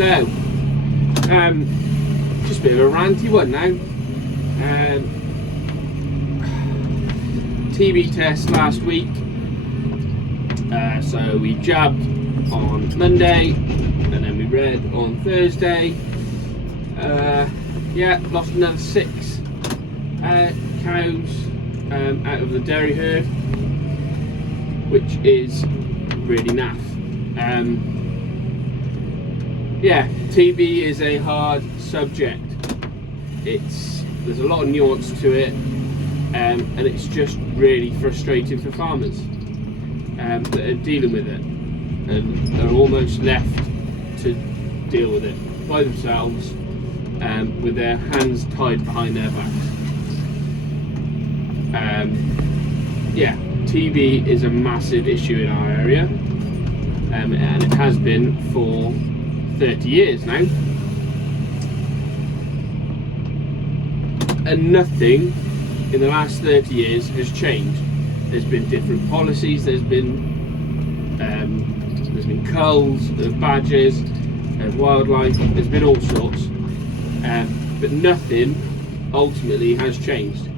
Hello. Just a bit of a ranty one now. TB test last week. So we jabbed on Monday, and then we read on Thursday. Yeah, lost another 6 cows out of the dairy herd, which is really naff. Yeah, TB is a hard subject. There's a lot of nuance to it, and it's just really frustrating for farmers that are dealing with it and are almost left to deal with it by themselves, with their hands tied behind their backs. Yeah, TB is a massive issue in our area, and it has been for 30 years now, and nothing in the last 30 years has changed. There's been different policies, there's been culls of badgers, of wildlife, there's been all sorts, but nothing ultimately has changed.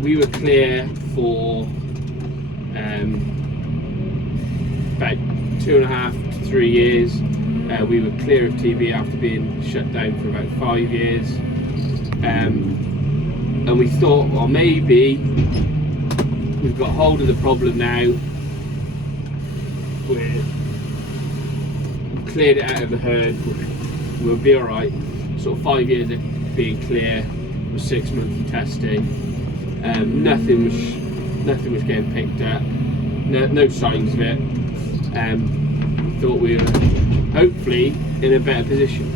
We were clear for about 2.5 to 3 years. We were clear of TB after being shut down for about 5 years, and we thought, well, maybe we've got hold of the problem now, we've cleared it out of the herd, we'll be alright. Sort of 5 years of being clear, with 6 months of testing, nothing was getting picked up, no signs of it. Thought we were hopefully in a better position,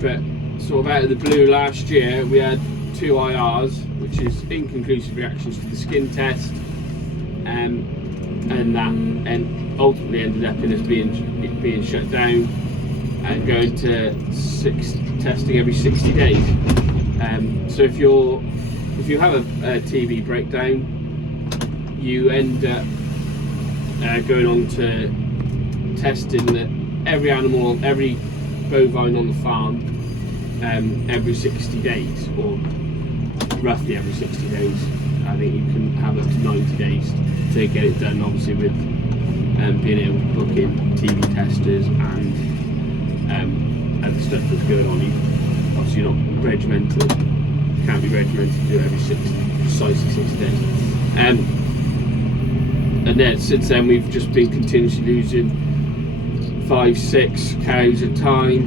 but sort of out of the blue last year we had 2 IRs, which is inconclusive reactions to the skin test, and that ultimately ended up in us being shut down and going to testing every 60 days. So if you have a TB breakdown, you end up going on to testing that every animal, every bovine on the farm, every 60 days, or roughly every 60 days. I think you can have up to 90 days to get it done, obviously with being able to book in TB testers and other stuff that's going on. Obviously you're not regimented, can't be regimented to do it every precisely 60 days. And then since then we've just been continuously losing 5-6 cows a time.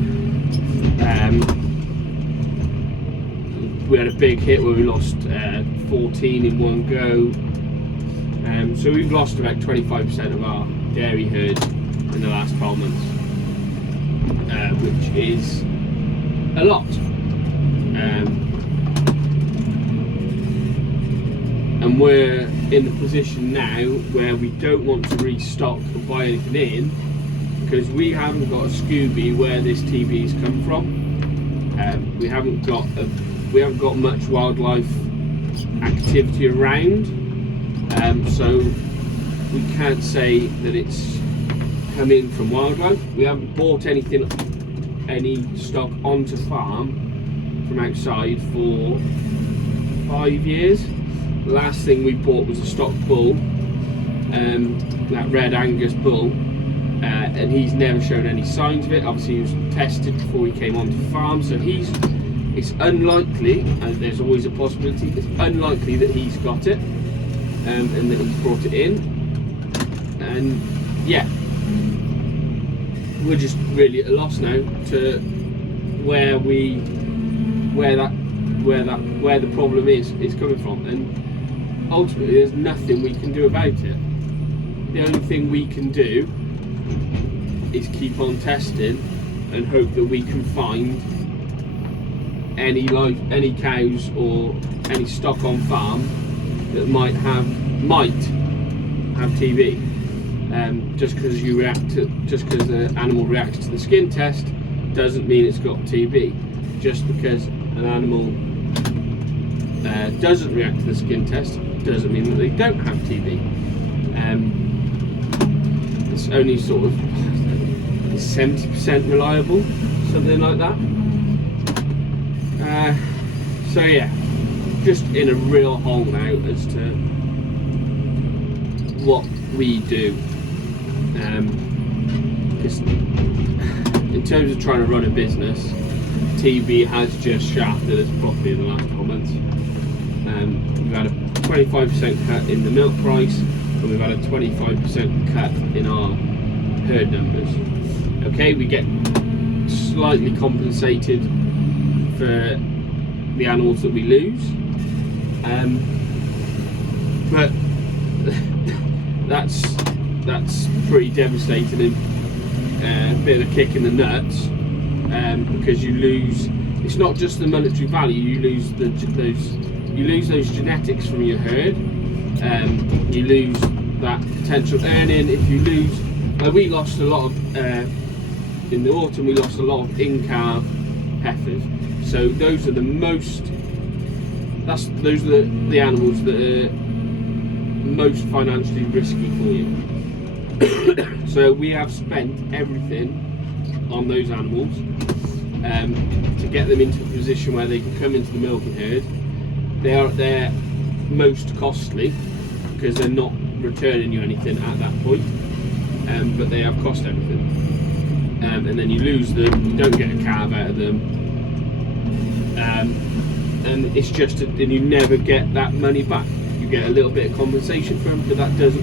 We had a big hit where we lost 14 in one go. So we've lost about 25% of our dairy herd in the last 12 months, which is a lot. And we're in the position now where we don't want to restock or buy anything in, because we haven't got a Scooby where this TB's come from. We haven't got much wildlife activity around, so we can't say that it's come in from wildlife. We haven't bought any stock onto farm from outside for 5 years. The last thing we bought was a stock bull, that red Angus bull, and he's never shown any signs of it. Obviously he was tested before he came onto farm, so it's unlikely, and there's always a possibility, it's unlikely that he's got it, and that he's brought it in. And yeah, we're just really at a loss now to where the problem is coming from, and ultimately there's nothing we can do about it. The only thing we can do is keep on testing and hope that we can find any cows or any stock on farm that might have TB. Just because the animal reacts to the skin test doesn't mean it's got TB. Just because an animal doesn't react to the skin test doesn't mean that they don't have TB. It's only sort of is 70% reliable, something like that. So yeah, just in a real hole now as to what we do. Because in terms of trying to run a business, TB has just shafted us properly in the last 12 months. We've had a 25% cut in the milk price, and we've had a 25% cut in our herd numbers. Okay, we get slightly compensated for the animals that we lose, but that's pretty devastating and a bit of a kick in the nuts, because you lose. It's not just the monetary value. You lose those genetics from your herd. You lose that potential earning. If you lose, we lost a lot of in the autumn. We lost a lot of in-calf heifers. So those are the animals that are most financially risky for you. So we have spent everything on those animals to get them into a position where they can come into the milking herd. They're most costly because they're not returning you anything at that point, but they have cost everything. And then you lose them, you don't get a calf out of them, and it's just and you never get that money back. You get a little bit of compensation from them, but that does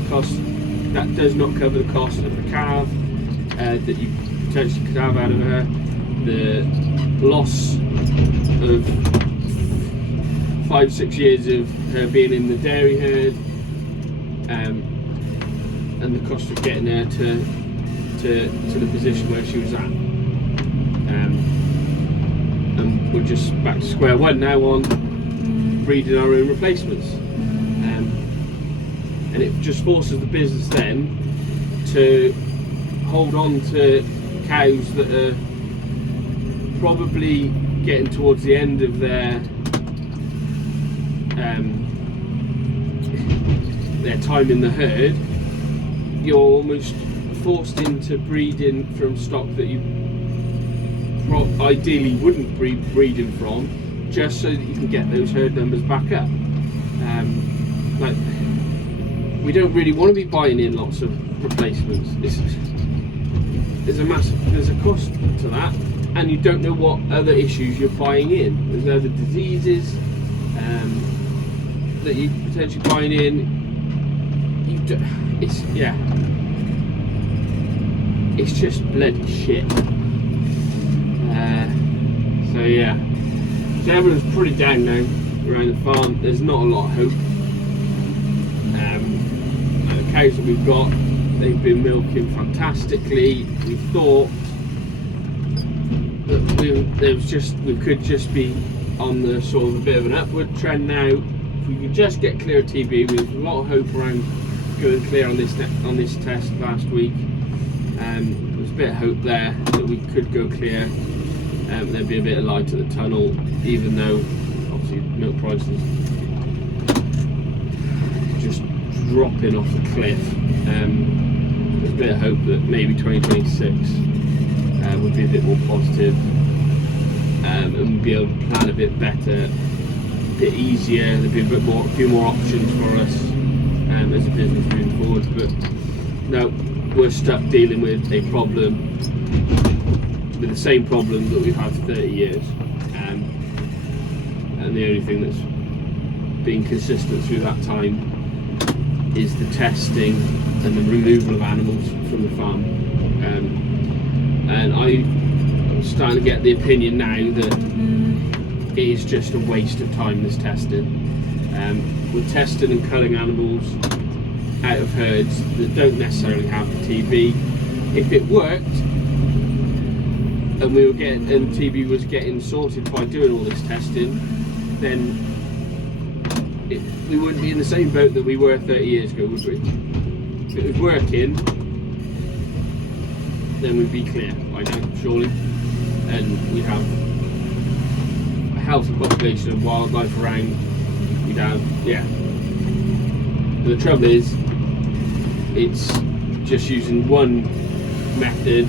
not cover the cost of the calf that you potentially could have out of her, the loss of 5-6 years of her being in the dairy herd, and the cost of getting her to the position where she was at. And we're just back to square one now on breeding our own replacements. And it just forces the business then to hold on to cows that are probably getting towards the end of their time in the herd. You're almost forced into breeding from stock that you ideally wouldn't be breeding from, just so that you can get those herd numbers back up. Like, we don't really want to be buying in lots of replacements. There's a cost to that, and you don't know what other issues you're buying in. There's other diseases that you're potentially buying in. It's just bloody shit. So yeah, so everyone's pretty down now around the farm. There's not a lot of hope. The cows that we've got, they've been milking fantastically. We thought that we could just be on the sort of a bit of an upward trend now. If we could just get clear of TB, there's a lot of hope around going clear on this test last week. There was a bit of hope there that we could go clear. There'd be a bit of light at the tunnel, even though obviously milk prices just dropping off the cliff. There's a bit of hope that maybe 2026 would be a bit more positive, and we'd be able to plan a bit better, a bit easier. There'd be a few more options for us as a business moving forward. But no, we're stuck dealing with a problem, with the same problem that we've had for 30 years, and the only thing that's been consistent through that time is the testing and the removal of animals from the farm. And I'm starting to get the opinion now that it is just a waste of time, this testing. We're testing and culling animals out of herds that don't necessarily have the TB. If it worked, and TB was getting sorted by doing all this testing, then we wouldn't be in the same boat that we were 30 years ago, would we? If it was working, then we'd be clear by now, surely, and we'd have a healthy population of wildlife around. We'd have, yeah. But the trouble is, it's just using one method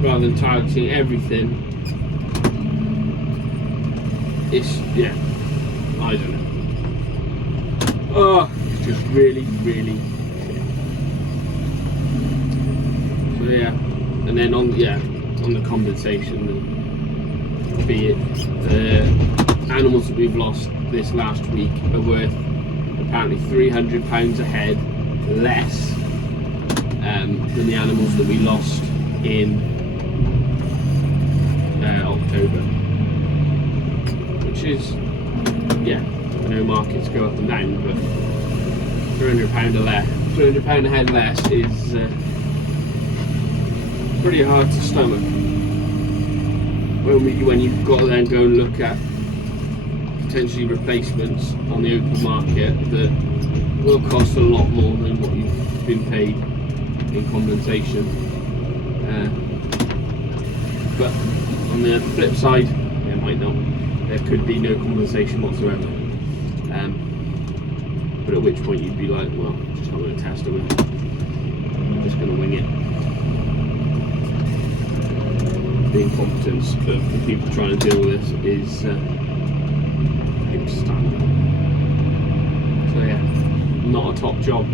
rather than targeting everything, it's, yeah, I don't know. Oh, it's just really, really shit. So yeah, and then on the compensation, be it the animals that we've lost this last week are worth apparently £300 a head less than the animals that we lost in October, which is, yeah, I know markets go up and down, but £300 a head less is pretty hard to stomach when you've got to then go and look at potentially replacements on the open market that will cost a lot more than what you've been paid in compensation. But on the flip side, there might not. There could be no compensation whatsoever. But at which point you'd be like, well, I'm just not going to test it. I'm just going to wing it. The incompetence of the people trying to deal with this is standard. So yeah, not a top job.